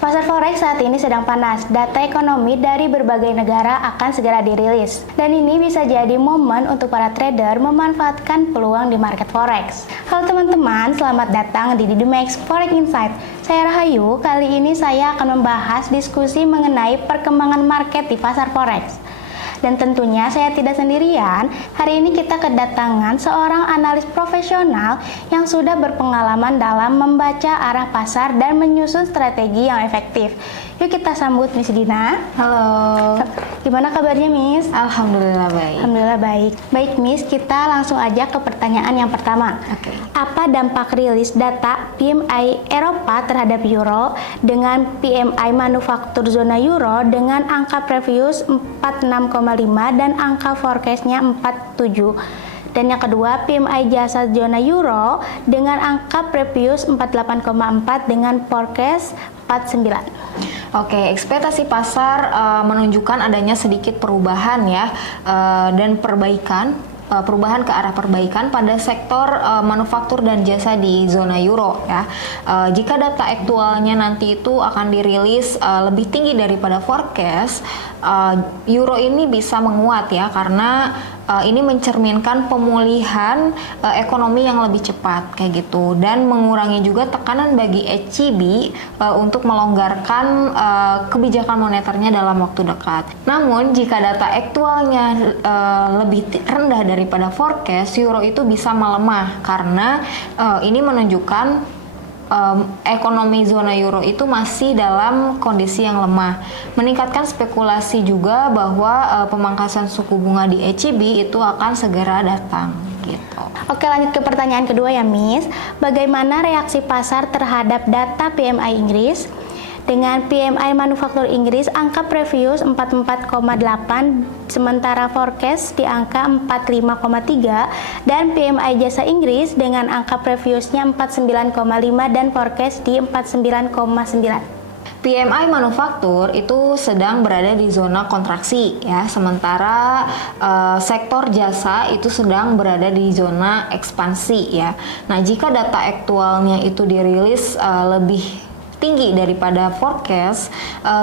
Pasar forex saat ini sedang panas. Data ekonomi dari berbagai negara akan segera dirilis. Dan ini bisa jadi momen untuk para trader memanfaatkan peluang di market forex. Halo teman-teman, selamat datang di Didimax Forex Insight. Saya Rahayu, kali ini saya akan membahas diskusi mengenai perkembangan market di pasar forex. Dan tentunya saya tidak sendirian, hari ini kita kedatangan seorang analis profesional yang sudah berpengalaman dalam membaca arah pasar dan menyusun strategi yang efektif. Yuk kita sambut Miss Dina. Halo. Gimana kabarnya Miss? Alhamdulillah baik. Alhamdulillah baik. Baik Miss, kita langsung aja ke pertanyaan yang pertama. Oke. Apa dampak rilis data PMI Eropa terhadap euro dengan PMI manufaktur zona euro dengan angka previous 46,5 dan angka forecastnya 47. Dan yang kedua, PMI jasa zona euro dengan angka previous 48,4 dengan forecast 49. Oke, ekspektasi pasar menunjukkan adanya sedikit perubahan ya dan perubahan ke arah perbaikan pada sektor manufaktur dan jasa di zona euro ya. Jika data aktualnya nanti itu akan dirilis lebih tinggi daripada forecast, euro ini bisa menguat ya karena ini mencerminkan pemulihan ekonomi yang lebih cepat kayak gitu dan mengurangi juga tekanan bagi ECB untuk melonggarkan kebijakan moneternya dalam waktu dekat. Namun jika data aktualnya lebih rendah daripada forecast, euro itu bisa melemah karena ini menunjukkan ekonomi zona euro itu masih dalam kondisi yang lemah. Meningkatkan spekulasi juga bahwa pemangkasan suku bunga di ECB itu akan segera datang gitu. Oke, lanjut ke pertanyaan kedua ya Miss. Bagaimana reaksi pasar terhadap data PMI Inggris? Dengan PMI manufaktur Inggris angka previous 44,8 sementara forecast di angka 45,3 dan PMI jasa Inggris dengan angka previousnya 49,5 dan forecast di 49,9. PMI manufaktur itu sedang berada di zona kontraksi ya, sementara sektor jasa itu sedang berada di zona ekspansi ya. Nah, jika data aktualnya itu dirilis lebih tinggi daripada forecast,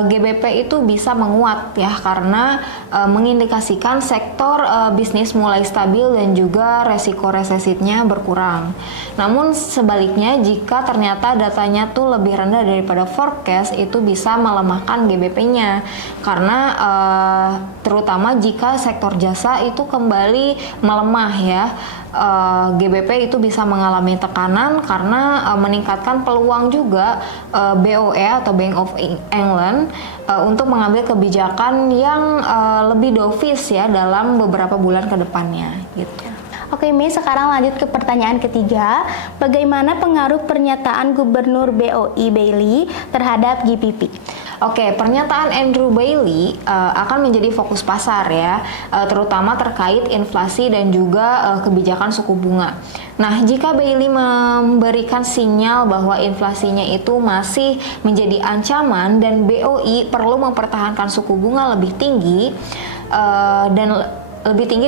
GBP itu bisa menguat ya karena mengindikasikan sektor bisnis mulai stabil dan juga resiko resesinya berkurang. Namun sebaliknya jika ternyata datanya tuh lebih rendah daripada forecast, itu bisa melemahkan GBP-nya karena terutama jika sektor jasa itu kembali melemah ya. GBP itu bisa mengalami tekanan karena meningkatkan peluang juga BOE atau Bank of England untuk mengambil kebijakan yang lebih dovish ya dalam beberapa bulan ke depannya gitu. Oke Miss, sekarang lanjut ke pertanyaan ketiga. Bagaimana pengaruh pernyataan Gubernur BOI Bailey terhadap GBP? Oke, pernyataan Andrew Bailey akan menjadi fokus pasar ya, terutama terkait inflasi dan juga kebijakan suku bunga. Nah, jika Bailey memberikan sinyal bahwa inflasinya itu masih menjadi ancaman dan BOI perlu mempertahankan suku bunga lebih tinggi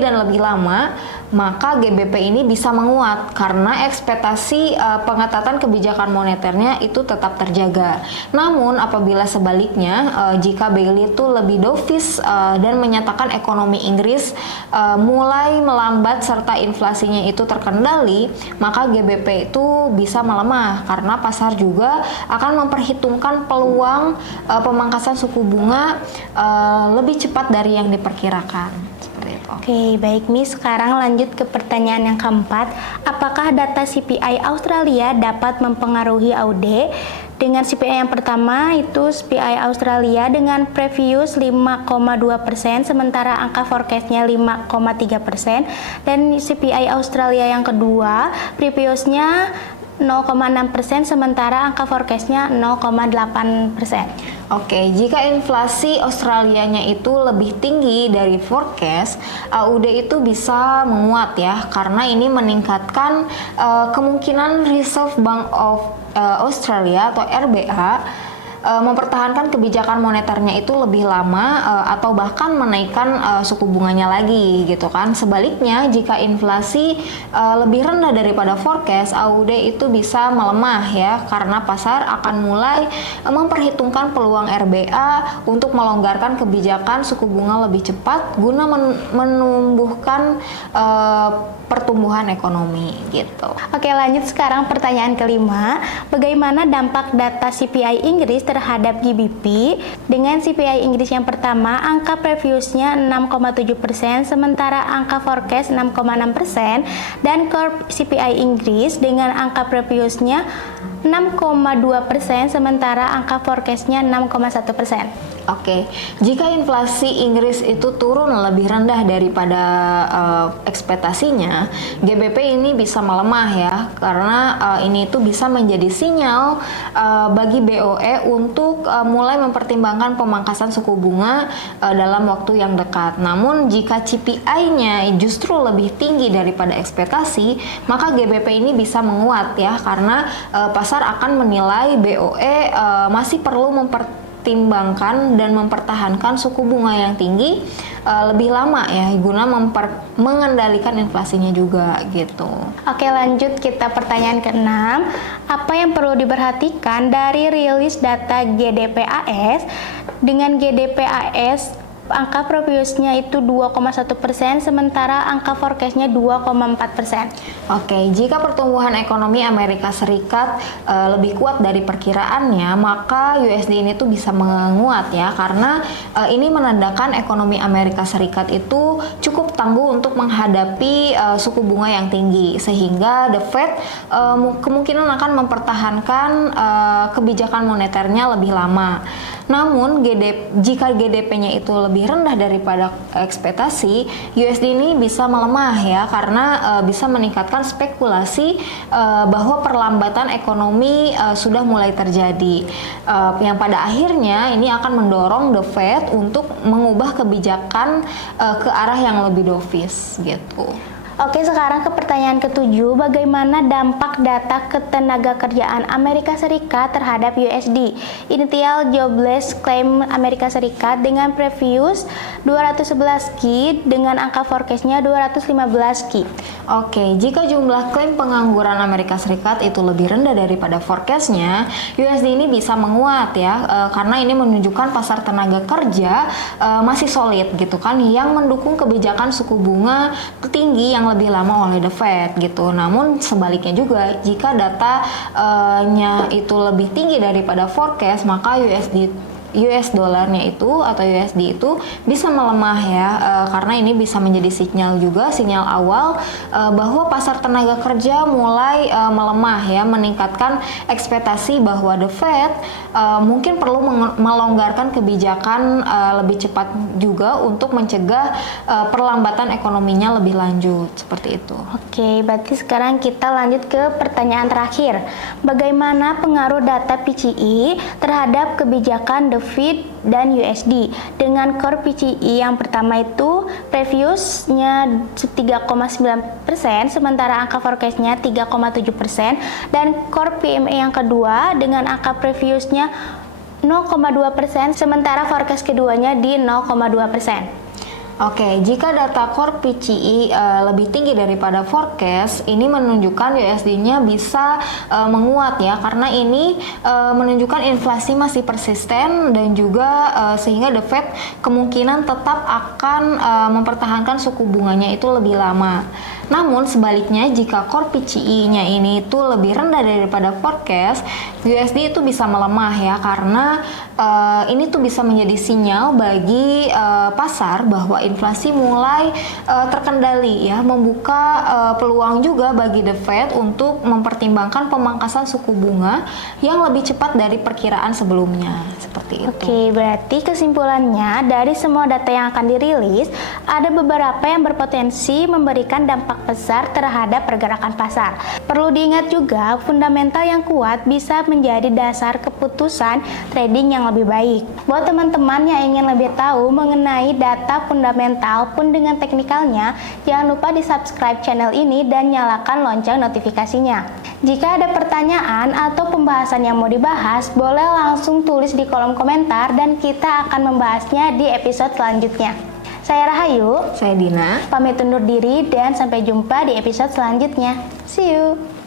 dan lebih lama, maka GBP ini bisa menguat karena ekspektasi pengetatan kebijakan moneternya itu tetap terjaga. Namun apabila sebaliknya, jika Bailey itu lebih dovish dan menyatakan ekonomi Inggris mulai melambat serta inflasinya itu terkendali, maka GBP itu bisa melemah karena pasar juga akan memperhitungkan peluang pemangkasan suku bunga lebih cepat dari yang diperkirakan. Oke, baik Miss. Sekarang lanjut ke pertanyaan yang keempat. Apakah data CPI Australia dapat mempengaruhi AUD? Dengan CPI yang pertama itu CPI Australia dengan previous 5,2%, sementara angka forecastnya 5,3%. Dan CPI Australia yang kedua previousnya 0,6%, sementara angka forecastnya 0,8%. Oke, jika inflasi Australianya itu lebih tinggi dari forecast, AUD itu bisa menguat ya, karena ini meningkatkan kemungkinan Reserve Bank of Australia atau RBA mempertahankan kebijakan moneternya itu lebih lama atau bahkan menaikkan suku bunganya lagi gitu kan. Sebaliknya, jika inflasi lebih rendah daripada forecast, AUD itu bisa melemah ya, karena pasar akan mulai memperhitungkan peluang RBA untuk melonggarkan kebijakan suku bunga lebih cepat guna menumbuhkan pertumbuhan ekonomi gitu. Oke, lanjut sekarang pertanyaan kelima. Bagaimana dampak data CPI Inggris terhadap GBP? Dengan CPI Inggris yang pertama, angka previousnya 6,7%, sementara angka forecast 6,6%, dan core CPI Inggris dengan angka previousnya 6,2%, sementara angka forecastnya 6,1%. Oke, jika inflasi Inggris itu turun lebih rendah daripada ekspektasinya, GBP ini bisa melemah ya, karena ini itu bisa menjadi sinyal bagi BOE untuk mulai mempertimbangkan pemangkasan suku bunga dalam waktu yang dekat. Namun jika CPI-nya justru lebih tinggi daripada ekspektasi, maka GBP ini bisa menguat ya, karena pasar akan menilai BOE masih perlu mempertimbangkan dan mempertahankan suku bunga yang tinggi lebih lama ya, guna mengendalikan inflasinya juga gitu. Oke, lanjut kita pertanyaan ke-6. Apa yang perlu diperhatikan dari rilis data GDP-AS? Dengan GDP-AS angka previousnya itu 2,1%, sementara angka forecastnya 2,4%. Oke, jika pertumbuhan ekonomi Amerika Serikat lebih kuat dari perkiraannya, maka USD ini tuh bisa menguat ya, karena ini menandakan ekonomi Amerika Serikat itu cukup tangguh untuk menghadapi suku bunga yang tinggi, sehingga the Fed kemungkinan akan mempertahankan kebijakan moneternya lebih lama. Namun jika GDP-nya itu lebih rendah daripada ekspektasi, USD ini bisa melemah ya, karena bisa meningkatkan spekulasi bahwa perlambatan ekonomi sudah mulai terjadi, yang pada akhirnya ini akan mendorong the Fed untuk mengubah kebijakan ke arah yang lebih dovish gitu. Oke, sekarang ke pertanyaan ke-7. Bagaimana dampak data ketenagakerjaan Amerika Serikat terhadap USD? Initial Jobless Claim Amerika Serikat dengan previous 211 K dengan angka forecastnya 215 K. Oke, jika jumlah klaim pengangguran Amerika Serikat itu lebih rendah daripada forecastnya, USD ini bisa menguat ya, karena ini menunjukkan pasar tenaga kerja masih solid gitu kan, yang mendukung kebijakan suku bunga tinggi yang lebih lama oleh the Fed gitu. Namun sebaliknya juga, jika datanya itu lebih tinggi daripada forecast, maka US dollarnya itu atau USD itu bisa melemah ya, karena ini bisa menjadi sinyal awal bahwa pasar tenaga kerja mulai melemah ya, meningkatkan ekspektasi bahwa the Fed mungkin perlu melonggarkan kebijakan lebih cepat juga untuk mencegah perlambatan ekonominya lebih lanjut, seperti itu. Oke, berarti sekarang kita lanjut ke pertanyaan terakhir. Bagaimana pengaruh data PCE terhadap kebijakan the Fed dan USD? Dengan core PCE yang pertama itu previousnya 3,9%, sementara angka forecastnya 3,7%, dan core PMI yang kedua dengan angka previousnya 0,2%, sementara forecast keduanya di 0,2%. Oke, jika data core PCE lebih tinggi daripada forecast, ini menunjukkan USD-nya bisa menguat ya, karena ini menunjukkan inflasi masih persisten dan juga sehingga the Fed kemungkinan tetap akan mempertahankan suku bunganya itu lebih lama. Namun sebaliknya, jika core PCE-nya ini itu lebih rendah daripada forecast, USD itu bisa melemah ya, karena ini tuh bisa menjadi sinyal bagi pasar bahwa inflasi mulai terkendali ya, membuka peluang juga bagi the Fed untuk mempertimbangkan pemangkasan suku bunga yang lebih cepat dari perkiraan sebelumnya, seperti itu. Oke, berarti kesimpulannya dari semua data yang akan dirilis, ada beberapa yang berpotensi memberikan dampak besar terhadap pergerakan pasar. Perlu diingat juga, fundamental yang kuat bisa menjadi dasar keputusan trading yang lebih baik. Buat teman-teman yang ingin lebih tahu mengenai data fundamental fundamental pun dengan teknikalnya, jangan lupa di subscribe channel ini dan nyalakan lonceng notifikasinya. Jika ada pertanyaan atau pembahasan yang mau dibahas, boleh langsung tulis di kolom komentar dan kita akan membahasnya di episode selanjutnya. Saya Rahayu, Saya Dina. pamit undur diri dan sampai jumpa di episode selanjutnya. See you!